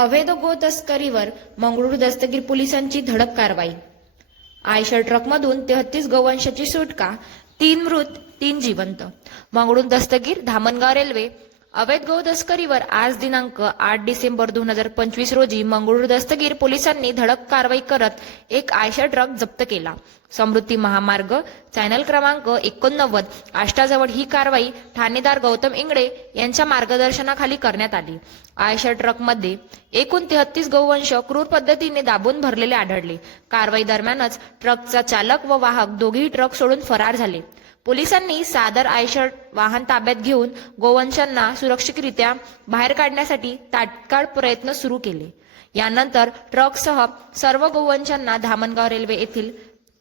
अवैध गो तस्करीवर मंगळूर दस्तगीर पोलिसांची धडक कारवाई। आयशर ट्रकमधून 33 गोवंशाची सुटका, 3 मृत 3 जिवंत। मंगळूर दस्तगीर धामणगाव रेल्वे अवैध गो तस्करीवर आज दिनांक 8 डिसेंबर 2025 रोजी मंगळूर दस्तगीर पोलिसांनी धडक कारवाई करत एक आयशर ट्रक जप्त केला। समृद्धी महामार्ग चॅनल क्रमांक 89 आष्टाजवळ ही कारवाई ठाणेदार गौतम इंगळे यांच्या मार्गदर्शनाखाली करण्यात आली। आयशर ट्रकमध्ये एकूण 33 गोवंश क्रूर पद्धतीने दाबून भरलेले आढळले। कारवाई दरम्यानच ट्रकचा चालक व वाहक दोघेही ट्रक सोडून फरार झाले। पोलिसांनी सादर आयशर वाहन ताब्यात घेऊन गोवंशांना सुरक्षितरित्या बाहेर काढण्यासाठी तात्काळ प्रयत्न सुरू केले। यानंतर ट्रकसह सर्व गोवंशांना धामणगाव रेल्वे येथील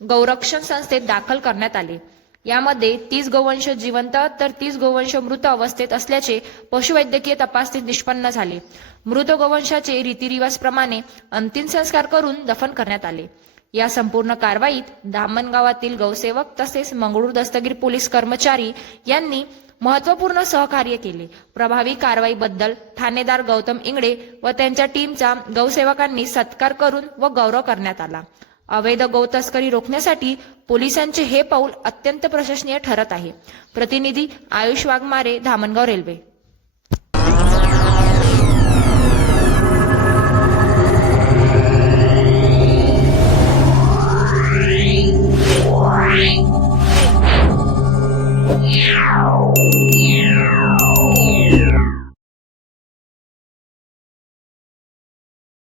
गौरक्षण संस्थेत दाखल करण्यात आले। यामध्ये 30 गोवंश जिवंत तर 30 गोवंश मृत अवस्थेत असल्याचे पशुवैद्यकीय तपासणीत निष्पन्न झाले। मृत गोवंशाचे रीतिरिवाजप्रमाणे अंतिम संस्कार करून दफन करण्यात आले। या संपूर्ण कारवाईत धामणगावातील गौसेवक तसेच मंगळूर दस्तगीर पोलीस कर्मचारी यांनी महत्त्वपूर्ण सहकार्य केले। प्रभावी कारवाईबद्दल ठाणेदार गौतम इंगळे व त्यांच्या टीमचा गौसेवकांनी सत्कार करून व गौरव करण्यात आला। अवैध गौ तस्करी रोखण्यासाठी पोलिसांचे हे पाऊल अत्यंत प्रशंसनीय ठरत आहे। प्रतिनिधी आयुष वाघमारे, धामणगाव रेल्वे।